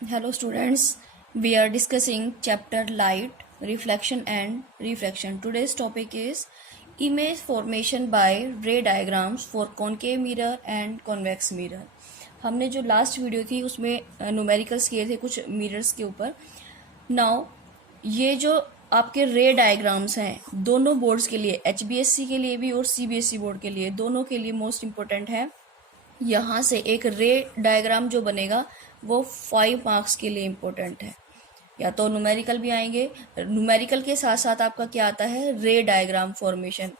Hello students, we are discussing chapter light, reflection and refraction. Today's topic is image formation by ray diagrams for concave mirror and convex mirror. हमने जो last video थी उसमें numericals किए थे कुछ mirrors के ऊपर. Now ये जो आपके रे डायग्राम्स हैं दोनों बोर्ड्स के लिए, HBSC के लिए भी और CBSE बोर्ड के लिए, दोनों के लिए मोस्ट इम्पोर्टेंट है. यहाँ से एक रे डायग्राम जो बनेगा वो 5 मार्क्स के लिए इम्पोर्टेंट है. या तो न्यूमेरिकल भी आएंगे, न्यूमेरिकल के साथ साथ आपका क्या आता है, रे डायग्राम फॉर्मेशन.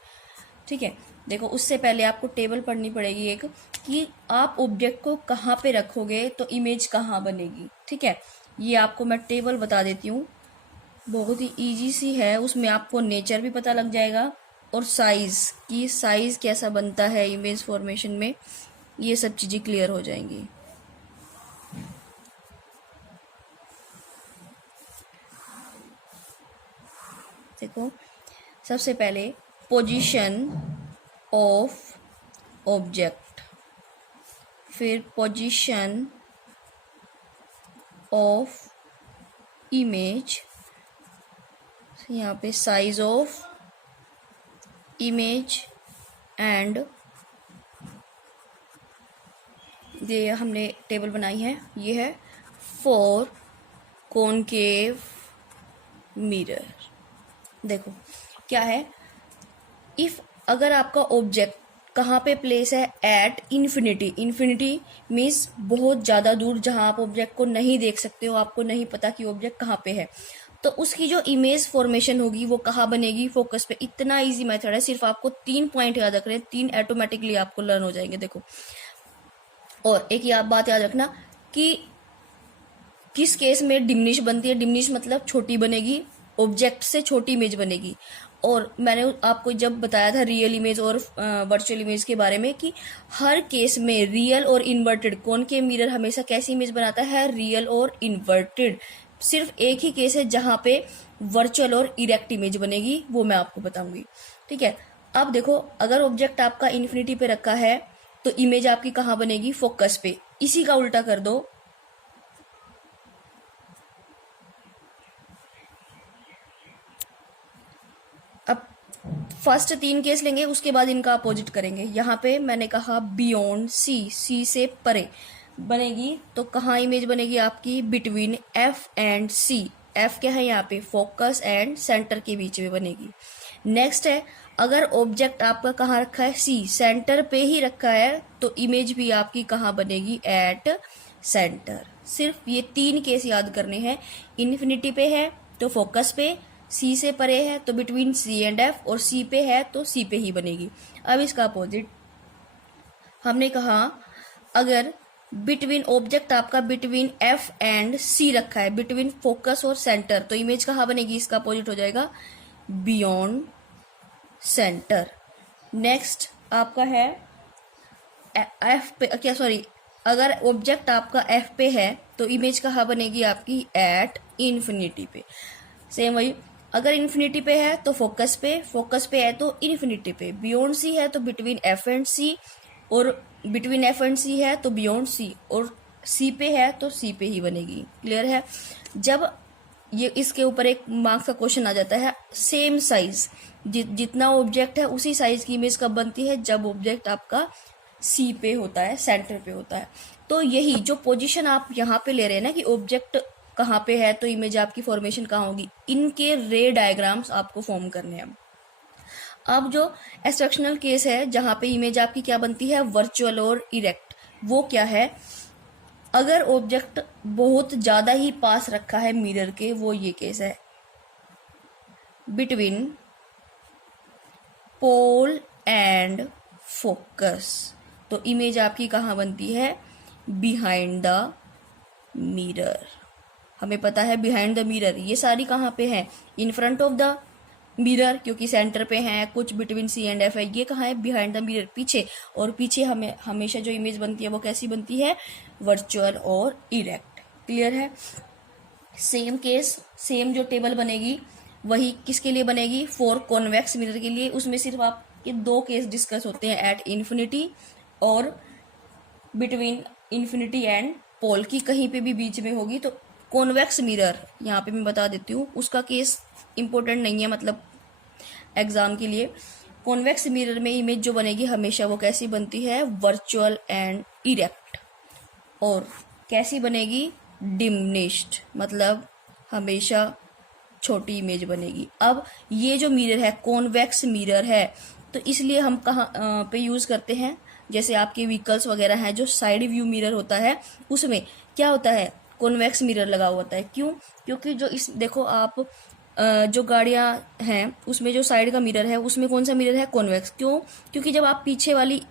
ठीक है, देखो उससे पहले आपको टेबल पढ़नी पड़ेगी एक, कि आप ऑब्जेक्ट को कहाँ पे रखोगे तो इमेज कहाँ बनेगी. ठीक है, ये आपको मैं टेबल बता देती हूँ, बहुत ही इजी सी है. उसमें आपको नेचर भी पता लग जाएगा और साइज की, साइज कैसा बनता है इमेज फॉर्मेशन में, ये सब चीज़ें क्लियर हो जाएंगी. देखो सबसे पहले पोजीशन ऑफ ऑब्जेक्ट, फिर पोजीशन ऑफ इमेज, यहाँ पे साइज ऑफ इमेज एंड ये हमने टेबल बनाई है, ये है फॉर कॉनकेव मिरर. देखो क्या है, इफ अगर आपका ऑब्जेक्ट कहाँ पे प्लेस है, एट इन्फिनिटी. इन्फिनिटी मीन्स बहुत ज़्यादा दूर, जहाँ आप ऑब्जेक्ट को नहीं देख सकते हो, आपको नहीं पता कि ऑब्जेक्ट कहाँ पे है, तो उसकी जो इमेज फॉर्मेशन होगी वो कहाँ बनेगी, फोकस पे. इतना इजी मेथड है, सिर्फ आपको 3 पॉइंट याद रखने, 3 ऑटोमेटिकली आपको लर्न हो जाएंगे. देखो, और एक बात याद रखना कि किस केस में डिमिनिश बनती है. डिमिनिश मतलब छोटी बनेगी, ऑब्जेक्ट से छोटी इमेज बनेगी. और मैंने आपको जब बताया था रियल इमेज और वर्चुअल इमेज के बारे में, कि हर केस में रियल और इन्वर्टेड, कॉनकेव मिरर हमेशा कैसी इमेज बनाता है, रियल और इन्वर्टेड. सिर्फ एक ही केस है जहां पे वर्चुअल और इरेक्ट इमेज बनेगी, वो मैं आपको बताऊंगी. ठीक है, अब देखो अगर ऑब्जेक्ट आपका इन्फिनिटी पे रखा है तो इमेज आपकी कहाँ बनेगी, फोकस पे. इसी का उल्टा कर दो, अब फर्स्ट 3 केस लेंगे, उसके बाद इनका अपोजिट करेंगे. यहाँ पे मैंने कहा बियॉन्ड सी, सी से परे बनेगी, तो कहाँ इमेज बनेगी आपकी, between F and C. F क्या है यहाँ पे, फोकस एंड सेंटर के बीच में बनेगी. नेक्स्ट है, अगर ऑब्जेक्ट आपका कहाँ रखा है, सी, सेंटर पे ही रखा है, तो इमेज भी आपकी कहाँ बनेगी, एट सेंटर. सिर्फ ये 3 केस याद करने हैं. इन्फिनिटी पे है तो फोकस पे, सी से परे है तो बिटवीन सी एंड एफ, और सी पे है तो सी पे ही बनेगी. अब इसका अपोजिट हमने कहा, अगर बिटवीन ऑब्जेक्ट आपका बिटवीन एफ एंड सी रखा है, बिटवीन फोकस और सेंटर, तो इमेज कहाँ बनेगी, इसका अपोजिट हो जाएगा बियॉन्ड सेंटर. नेक्स्ट आपका है एफ पे, क्या सॉरी, अगर ऑब्जेक्ट आपका एफ पे है तो इमेज कहाँ बनेगी आपकी, एट इन्फिनिटी पे. सेम वही, अगर इन्फिनिटी पे है तो फोकस पे, फोकस पे है तो इन्फिनिटी पे, बियॉन्ड सी है तो बिटवीन एफ एंड सी, और बिटवीन एफ एंड सी है तो बियॉन्ड सी, और सी पे है तो सी पे ही बनेगी. क्लियर है. जब ये इसके ऊपर एक मार्क्स का क्वेश्चन आ जाता है, सेम साइज, जितना ऑब्जेक्ट है उसी साइज की इमेज कब बनती है, जब ऑब्जेक्ट आपका सी पे होता है, सेंटर पे होता है. तो यही जो पोजीशन आप यहाँ पे ले रहे हैं ना, कि ऑब्जेक्ट कहाँ पे है तो इमेज आपकी फॉर्मेशन कहाँ होगी, इनके रे डायग्राम्स आपको फॉर्म करने हैं. अब जो एक्सेप्शनल केस है जहाँ पे इमेज आपकी क्या बनती है, वर्चुअल और इरेक्ट, वो क्या है, अगर ऑब्जेक्ट बहुत ज्यादा ही पास रखा है मिरर के, वो ये केस है, बिटवीन पोल एंड फोकस, तो इमेज आपकी कहाँ बनती है, बिहाइंड द मिरर. हमें पता है बिहाइंड द मिरर ये सारी कहाँ पे है, in front of the mirror, क्योंकि सेंटर पे है, कुछ बिटवीन सी एंड एफ है. ये कहाँ है, बिहाइंड द मिरर, पीछे. और पीछे हमें हमेशा जो इमेज बनती है वो कैसी बनती है, वर्चुअल और इरेक्ट. क्लियर है. सेम केस, सेम जो टेबल बनेगी वही किसके लिए बनेगी, फॉर कॉन्वेक्स मिरर के लिए. उसमें सिर्फ आपके 2 केस डिस्कस होते हैं, एट इन्फिनिटी और बिटवीन इन्फिनिटी एंड पोल की कहीं पे भी बीच में होगी। तो कॉन्वेक्स मिरर यहाँ पे मैं बता देती हूँ, उसका केस इंपॉर्टेंट नहीं है मतलब एग्जाम के लिए। कॉन्वेक्स मिरर में इमेज जो बनेगी हमेशा वो कैसी बनती है, वर्चुअल एंड इरेक्ट। और कैसी बनेगी, डिमिनिश्ड, मतलब हमेशा छोटी इमेज बनेगी। अब ये जो मिरर है कॉन्वेक्स मिरर है, तो इसलिए हम कहाँ पे यूज़ करते हैं, जैसे आपके व्हीकल्स वगैरह हैं जो साइड व्यू मिरर होता है उसमें क्या होता है, कॉन्वेक्स मिरर लगा हुआ होता है। क्यों, क्योंकि जो इस देखो आप जो गाड़ियाँ हैं उसमें जो साइड का मिरर है उसमें कौन सा मिरर है, कॉन्वेक्स। क्यों, क्योंकि जब आप पीछे वाली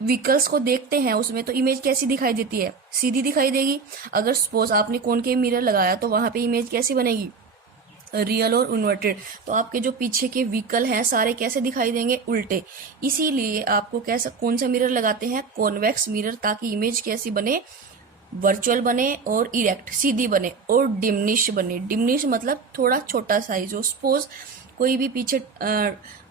व्हीकल्स को देखते हैं उसमें तो इमेज कैसी दिखाई देती है, सीधी दिखाई देगी। अगर सपोज आपने कॉनकेव मिरर लगाया तो वहां पे इमेज कैसी बनेगी, रियल और इन्वर्टेड। तो आपके जो पीछे के व्हीकल हैं सारे कैसे दिखाई देंगे, उल्टे। इसीलिए आपको कैसा कौन सा मिरर लगाते हैं, कॉन्वेक्स मिरर, ताकि इमेज कैसी बने, वर्चुअल बने और इरेक्ट सीधी बने और डिमिनिश बने। डिमिनिश मतलब थोड़ा छोटा साइज हो। सपोज कोई भी पीछे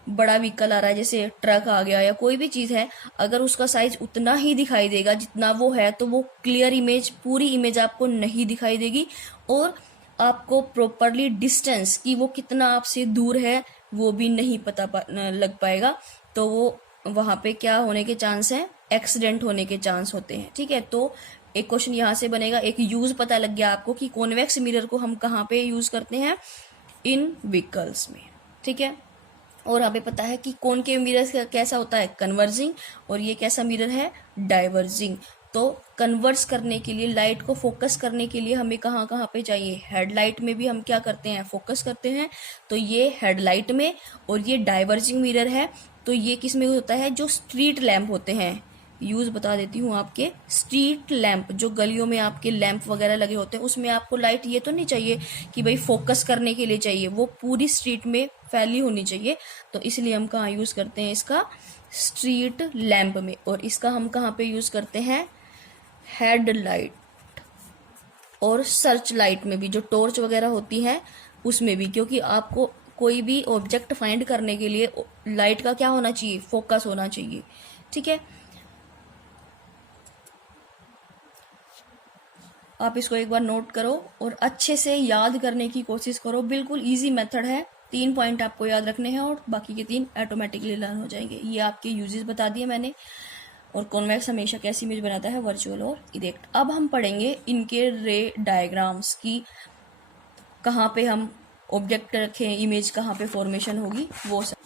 बड़ा व्हीकल आ रहा है, जैसे ट्रक आ गया या कोई भी चीज है, अगर उसका साइज उतना ही दिखाई देगा जितना वो है तो वो क्लियर इमेज, पूरी इमेज आपको नहीं दिखाई देगी। और आपको प्रॉपरली डिस्टेंस कि वो कितना आपसे दूर है वो भी नहीं लग पाएगा। तो वो वहां पे क्या होने के चांस है, एक्सीडेंट होने के चांस होते हैं। ठीक है, तो एक क्वेश्चन यहाँ से बनेगा, एक यूज पता लग गया आपको कि कॉन्वेक्स मिरर को हम कहाँ पे यूज करते हैं, इन व्हीकल्स में। ठीक है, और हमें पता है कि कॉनकेव मिरर कैसा होता है, कन्वर्जिंग, और ये कैसा मिरर है, डाइवर्जिंग। तो कन्वर्स करने के लिए, लाइट को फोकस करने के लिए हमें कहाँ कहाँ पे चाहिए, हेडलाइट में भी हम क्या करते हैं, फोकस करते हैं। तो ये हेडलाइट में, और ये डाइवर्जिंग मिरर है तो ये किस में होता है, जो स्ट्रीट लैंप होते हैं। यूज बता देती हूँ, आपके स्ट्रीट लैंप, जो गलियों में आपके लैंप वगैरह लगे होते हैं उसमें आपको लाइट ये तो नहीं चाहिए कि भाई फोकस करने के लिए चाहिए, वो पूरी स्ट्रीट में फैली होनी चाहिए। तो इसलिए हम कहाँ यूज करते हैं इसका, स्ट्रीट लैंप में। और इसका हम कहाँ पे यूज करते हैं, हेडलाइट और सर्च लाइट में भी, जो टॉर्च वगैरह होती है उसमें भी। क्योंकि आपको कोई भी ऑब्जेक्ट फाइंड करने के लिए लाइट का क्या होना चाहिए, फोकस होना चाहिए। ठीक है, आप इसको एक बार नोट करो और अच्छे से याद करने की कोशिश करो। बिल्कुल इजी मेथड है, 3 पॉइंट आपको याद रखने हैं और बाकी के 3 ऑटोमेटिकली लर्न हो जाएंगे। ये आपके यूजेस बता दिए मैंने। और कॉन्वेक्स हमेशा कैसी इमेज बनाता है, वर्चुअल और इरेक्ट। अब हम पढ़ेंगे इनके रे डायग्राम्स की, कहाँ पे हम ऑब्जेक्ट रखें, इमेज कहाँ पे फॉर्मेशन होगी, वो सब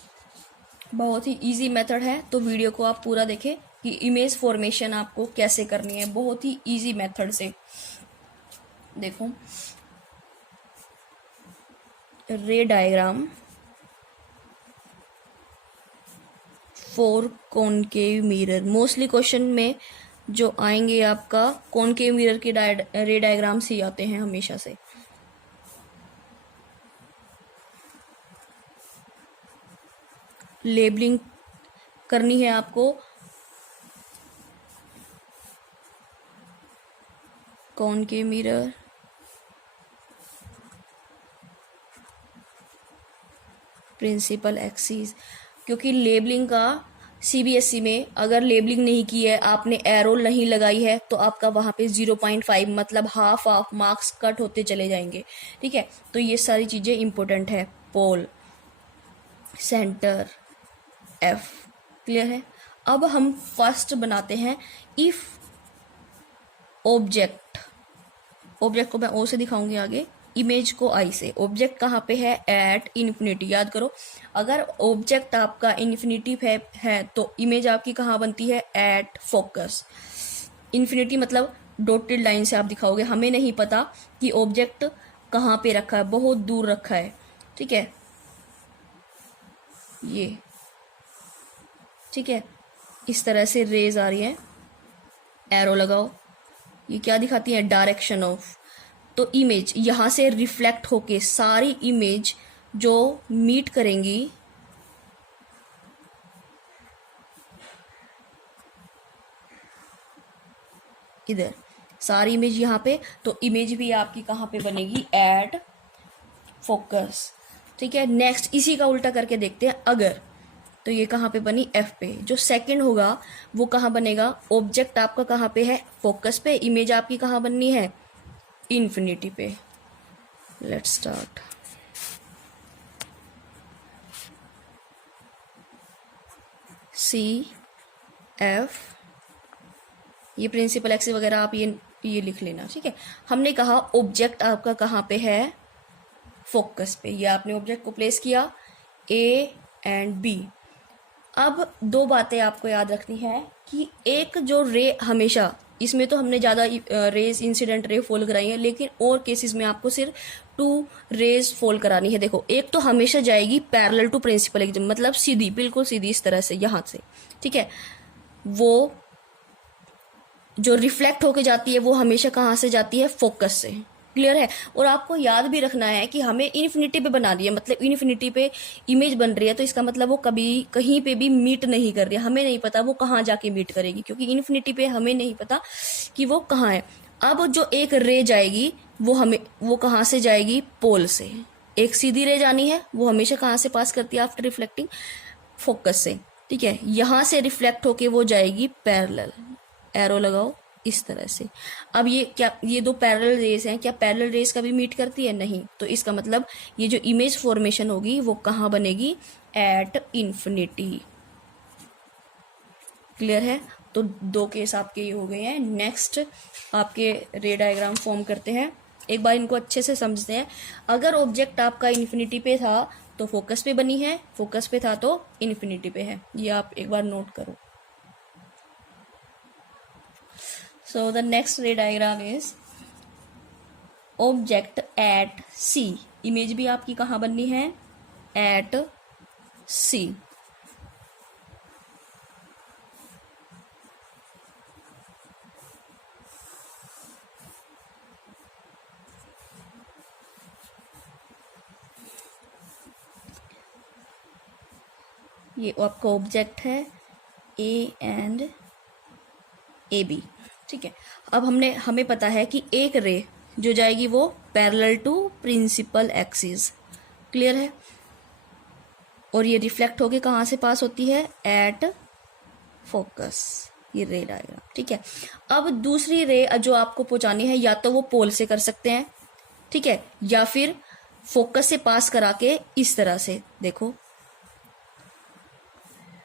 बहुत ही इजी मेथड है। तो वीडियो को आप पूरा देखें कि इमेज फॉर्मेशन आपको कैसे करनी है, बहुत ही इजी मेथड से। देखो, रे diagram for concave mirror, mostly question में जो आएंगे आपका कॉनकेव मिरर के रे डायग्राम्स ही आते हैं हमेशा से। लेबलिंग करनी है आपको, कॉनकेव मिरर, प्रिंसिपल एक्सिस। क्योंकि लेबलिंग का सीबीएसई में अगर लेबलिंग नहीं की है, आपने एरो नहीं लगाई है, तो आपका वहां पे 0.5 मतलब हाफ ऑफ मार्क्स कट होते चले जाएंगे। ठीक है, तो ये सारी चीजें इंपॉर्टेंट है। पोल, सेंटर, एफ, क्लियर है। अब हम फर्स्ट बनाते हैं इफ ऑब्जेक्ट, ऑब्जेक्ट को मैं ओ से दिखाऊंगी आगे, इमेज को आई से। ऑब्जेक्ट कहाँ पे है, एट इन्फिनिटी। याद करो, अगर ऑब्जेक्ट आपका इन्फिनिटी है तो इमेज आपकी कहाँ बनती है, एट फोकस। इन्फिनिटी मतलब डॉटेड लाइन से आप दिखाओगे, हमें नहीं पता कि ऑब्जेक्ट कहाँ पे रखा है, बहुत दूर रखा है। ठीक है, ये ठीक है, इस तरह से रेज आ रही है, एरो लगाओ, ये क्या दिखाती है, डायरेक्शन ऑफ। तो इमेज यहां से रिफ्लेक्ट होके सारी इमेज जो मीट करेंगी, इधर सारी इमेज यहाँ पे, तो इमेज भी आपकी कहाँ पे बनेगी, एट फोकस। ठीक है, नेक्स्ट इसी का उल्टा करके देखते हैं। अगर तो ये कहाँ पे बनी, एफ पे। जो सेकंड होगा वो कहाँ बनेगा, ऑब्जेक्ट आपका कहाँ पे है, फोकस पे, इमेज आपकी कहाँ बननी है, इन्फिनिटी पे। Let's start. सी एफ, ये प्रिंसिपल एक्सिस वगैरह आप ये लिख लेना, ठीक है। हमने कहा ऑब्जेक्ट आपका कहाँ पे है, फोकस पे। ये आपने ऑब्जेक्ट को प्लेस किया, ए एंड बी। अब दो बातें आपको याद रखनी है कि एक जो रे हमेशा, इसमें तो हमने ज़्यादा रेज इंसिडेंट रे फॉल कराई है, लेकिन और केसेस में आपको सिर्फ 2 रेज फॉल करानी है। देखो, एक तो हमेशा जाएगी पैरेलल टू प्रिंसिपल एक्सिस, मतलब सीधी, बिल्कुल सीधी इस तरह से, यहाँ से, ठीक है। वो जो रिफ्लेक्ट होके जाती है वो हमेशा कहाँ से जाती है, फोकस से। क्लियर है। और आपको याद भी रखना है कि हमें इन्फिनिटी पे बना रही है, मतलब इन्फिनिटी पे इमेज बन रही है, तो इसका मतलब वो कभी कहीं पे भी मीट नहीं कर रही है। हमें नहीं पता वो कहाँ जाके मीट करेगी, क्योंकि इन्फिनिटी पे हमें नहीं पता कि वो कहाँ है। अब जो एक रे जाएगी वो कहाँ से जाएगी, पोल से। एक सीधी रे जानी है, वो हमेशा कहाँ से पास करती है, आफ्टर रिफ्लेक्टिंग, फोकस से, ठीक है। यहां से रिफ्लेक्ट होके वो जाएगी पैरेलल, एरो लगाओ इस तरह से। अब ये क्या, ये दो पैरेलल रेस हैं, क्या पैरेलल रेस कभी मीट करती है, नहीं। तो इसका मतलब ये जो इमेज फॉर्मेशन होगी वो कहाँ बनेगी, एट इन्फिनिटी। क्लियर है। तो दो केस आपके ये हो गए हैं। नेक्स्ट आपके रे डायग्राम फॉर्म करते हैं, एक बार इनको अच्छे से समझते हैं। अगर ऑब्जेक्ट आपका इन्फिनिटी पे था तो फोकस पे बनी है, फोकस पे था तो इन्फिनिटी पे है। ये आप एक बार नोट करो। So the next ray diagram is object at C। Image भी आपकी कहाँ बननी है, at C। ये आपका ऑब्जेक्ट है A एंड AB, ठीक है। अब हमें पता है कि एक रे जो जाएगी वो parallel to principal axis. Clear है। और ये रिफ्लेक्ट होके कहाँ से पास होती है, एट फोकस। ये रे डायग्राम, ठीक है। अब दूसरी रे जो आपको पहुंचानी है, या तो वो पोल से कर सकते हैं, ठीक है, या फिर फोकस से पास करा के इस तरह से, देखो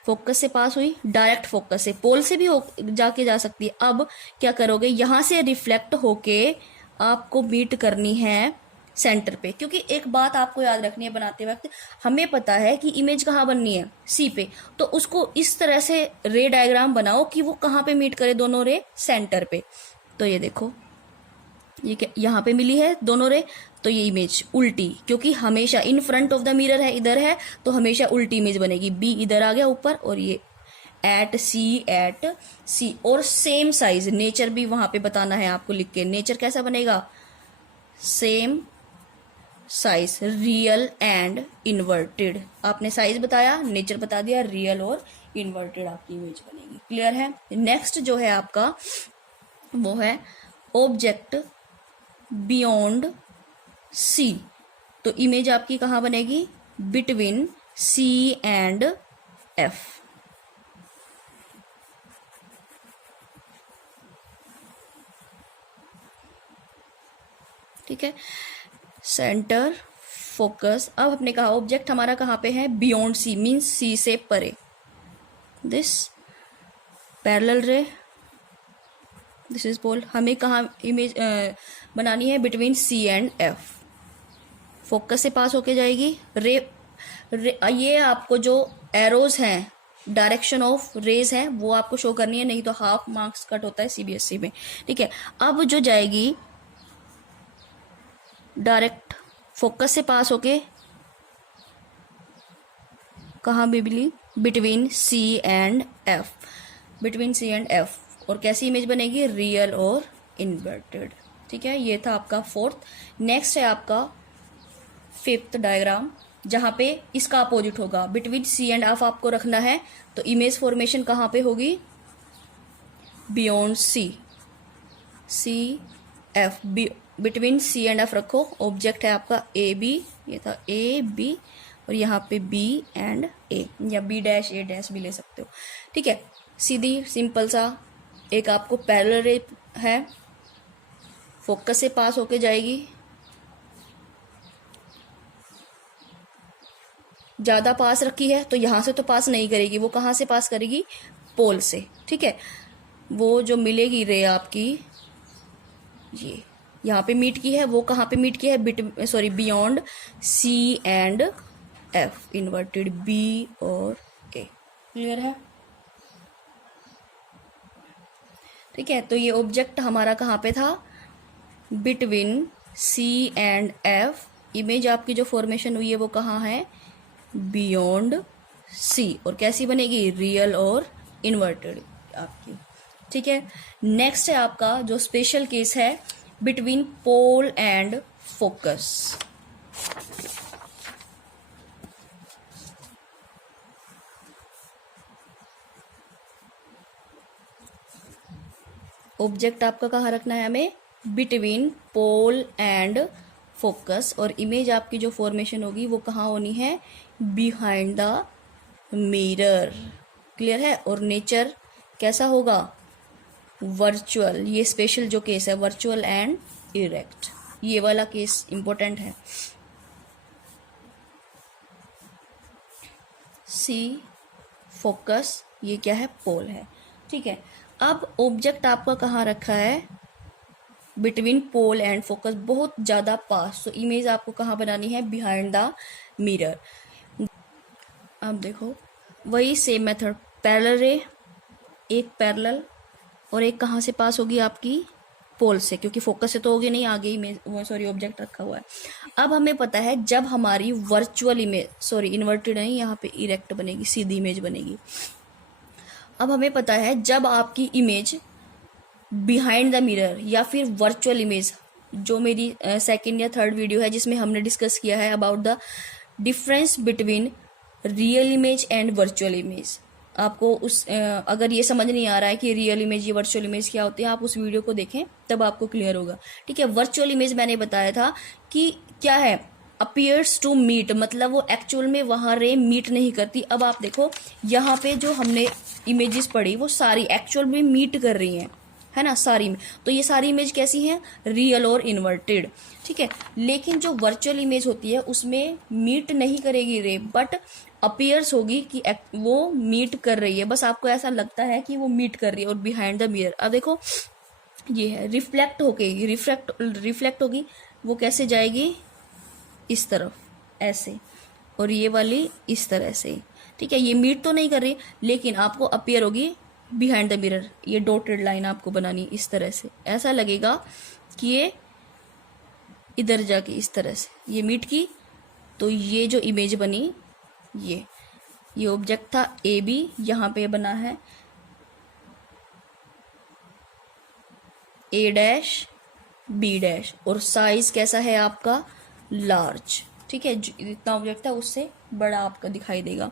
फोकस से पास हुई, डायरेक्ट फोकस से, पोल से भी जाके जा सकती है। अब क्या करोगे, यहां से रिफ्लेक्ट होके आपको मीट करनी है सेंटर पे, क्योंकि एक बात आपको याद रखनी है बनाते वक्त, हमें पता है कि इमेज कहाँ बननी है, सी पे। तो उसको इस तरह से रे डायग्राम बनाओ कि वो कहाँ पे मीट करे, दोनों रे सेंटर पे। तो ये देखो, ये क्या यहाँ पे मिली है दोनों रे, तो ये इमेज उल्टी, क्योंकि हमेशा in front of the mirror है, इधर है, तो हमेशा उल्टी इमेज बनेगी। बी इधर आ गया ऊपर, और ये एट सी। और सेम साइज, नेचर भी वहां पे बताना है आपको लिख के। नेचर कैसा बनेगा, same size, real and inverted. आपने साइज बताया, नेचर बता दिया, रियल और इन्वर्टेड आपकी इमेज बनेगी। क्लियर है। नेक्स्ट जो है आपका वो है ऑब्जेक्ट बियॉन्ड सी। तो इमेज आपकी कहाँ बनेगी, बिटवीन सी एंड एफ। ठीक है, सेंटर, फोकस। अब हमने कहा ऑब्जेक्ट हमारा कहाँ पे है, बियॉन्ड सी, मीन्स सी से परे। This parallel ray, this is pole. हमें कहाँ इमेज बनानी है, between C and F. Focus से पास होके जाएगी रे, ये आपको जो एरोज हैं, डायरेक्शन ऑफ रेज हैं, वो आपको शो करनी है, नहीं तो हाफ मार्क्स कट होता है सीबीएसई में। ठीक है। अब जो जाएगी डायरेक्ट फोकस से पास होके कहाँ बिबली, between C and F, between C and F. और कैसी इमेज बनेगी, रियल और इन्वर्टेड। ठीक है, ये था आपका फोर्थ। नेक्स्ट है आपका फिफ्थ डायग्राम, जहां पे इसका अपोजिट होगा, बिटवीन सी एंड एफ आपको रखना है। तो इमेज फॉर्मेशन कहाँ पे होगी, beyond C, C F, between C and F रखो। ऑब्जेक्ट है आपका ए बी, ये था ए बी, और यहाँ पे बी एंड ए, या बी डैश ए डैश भी ले सकते हो। ठीक है, सीधी सिंपल सा एक आपको पैरेलल रे है, फोकस से पास होके जाएगी, ज़्यादा पास रखी है तो यहाँ से तो पास नहीं करेगी, वो कहाँ से पास करेगी, पोल से। ठीक है, वो जो मिलेगी रे आपकी, ये यहाँ पे मीट की है, वो कहाँ पे मीट की है, beyond C and F, inverted B और ए। क्लियर है? ठीक है, तो ये ऑब्जेक्ट हमारा कहाँ पे था, between C and F. Image आपकी जो फॉर्मेशन हुई है वो कहाँ है, बियॉन्ड सी, और कैसी बनेगी, रियल और इन्वर्टेड आपकी। ठीक है, नेक्स्ट है आपका जो स्पेशल केस है, between pole and focus. Object आपका कहाँ रखना है हमें, बिटवीन पोल एंड फोकस, और इमेज आपकी जो फॉर्मेशन होगी वो कहाँ होनी है, बिहाइंड द मिरर। क्लियर है? और नेचर कैसा होगा, वर्चुअल। ये स्पेशल जो केस है, वर्चुअल एंड इरेक्ट, ये वाला केस इंपॉर्टेंट है। सी फोकस, ये क्या है, पोल है। ठीक है, अब ऑब्जेक्ट आपका कहाँ रखा है, बिटवीन पोल एंड फोकस, बहुत ज़्यादा पास, तो इमेज आपको कहाँ बनानी है, बिहाइंड द मिरर। अब देखो वही सेम मेथड, पैरेलल रे, एक पैरेलल और एक कहाँ से पास होगी आपकी, पोल से, क्योंकि फोकस से तो होगी नहीं, आगे इमेज ऑब्जेक्ट रखा हुआ है। अब हमें पता है जब हमारी वर्चुअल इमेज, इन्वर्टेड नहीं, यहाँ पे इरेक्ट बनेगी, सीधी इमेज बनेगी। अब हमें पता है जब आपकी इमेज बिहाइंड द मिरर या फिर वर्चुअल इमेज, जो मेरी सेकंड या थर्ड वीडियो है जिसमें हमने डिस्कस किया है about the difference between real image and virtual image, आपको उस अगर ये समझ नहीं आ रहा है कि रियल इमेज या वर्चुअल इमेज क्या होती है, आप उस वीडियो को देखें तब आपको क्लियर होगा। ठीक है, वर्चुअल इमेज मैंने बताया था कि क्या है, अपीयर्स टू मीट, मतलब वो एक्चुअल में वहाँ रे मीट नहीं करती। अब आप देखो यहाँ पे जो हमने इमेजेस पढ़ी वो सारी एक्चुअल में मीट कर रही हैं, है ना, सारी में। तो ये सारी इमेज कैसी हैं, रियल और इन्वर्टेड। ठीक है, लेकिन जो वर्चुअल इमेज होती है उसमें मीट नहीं करेगी रे, बट अपीयर्स होगी कि वो मीट कर रही है, बस आपको ऐसा लगता है कि वो मीट कर रही है, और बिहाइंड द मिरर। अब देखो ये है, रिफ्लेक्ट होके रिफ्लेक्ट होगी, वो कैसे जाएगी, इस तरफ ऐसे, और ये वाली इस तरह से। ठीक है, ये मीट तो नहीं कर रही, लेकिन आपको अपीयर होगी बिहाइंड द मिरर। ये डॉटेड लाइन आपको बनानी इस तरह से, ऐसा लगेगा कि ये इधर जाके इस तरह से ये मीट की, तो ये जो इमेज बनी, ये ऑब्जेक्ट था ए बी, यहाँ पे बना है ए डैश बी डैश, और साइज कैसा है आपका, लार्ज। ठीक है, जितना ऑब्जेक्ट था उससे बड़ा आपका दिखाई देगा।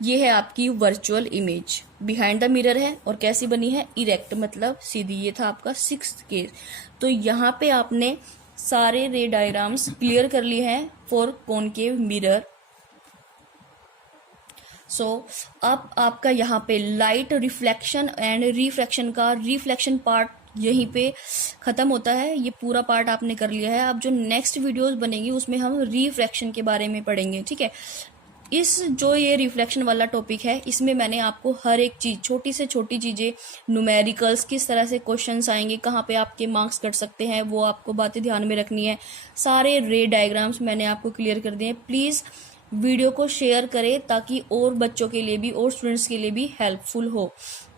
ये है आपकी virtual image, behind the mirror है, और कैसी बनी है, इरेक्ट, मतलब सीधी। ये था आपका 6th केस। तो यहाँ पे आपने सारे रे डायग्राम्स क्लियर कर लिए हैं फॉर कॉनकेव मिरर। अब आपका यहाँ पे लाइट रिफ्लेक्शन एंड रिफ्रैक्शन का रिफ्लेक्शन पार्ट यहीं पे खत्म होता है। ये पूरा पार्ट आपने कर लिया है। अब जो नेक्स्ट वीडियोस बनेगी उसमें हम रिफ्रैक्शन के बारे में पढ़ेंगे। ठीक है, इस जो ये रिफ्लेक्शन वाला टॉपिक है, इसमें मैंने आपको हर एक चीज़, छोटी से छोटी चीज़ें, न्यूमेरिकल्स, किस तरह से क्वेश्चंस आएंगे, कहाँ पे आपके मार्क्स कट सकते हैं, वो आपको बातें ध्यान में रखनी है। सारे रे डायग्राम्स मैंने आपको क्लियर कर दिए हैं। प्लीज़ वीडियो को शेयर करें ताकि और बच्चों के लिए भी और स्टूडेंट्स के लिए भी हेल्पफुल हो।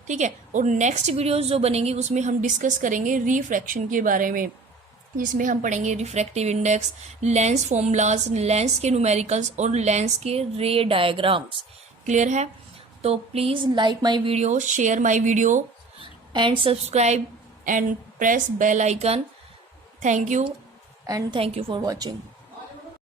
ठीक है, और नेक्स्ट वीडियोस जो बनेंगी उसमें हम डिस्कस करेंगे रिफ्रैक्शन के बारे में, जिसमें हम पढ़ेंगे refractive index, lens formulas, lens के न्यूमेरिकल्स और लेंस के रे डायग्राम्स। क्लियर है? तो please like my video, share my video and subscribe and press bell icon. Thank you and thank you for watching.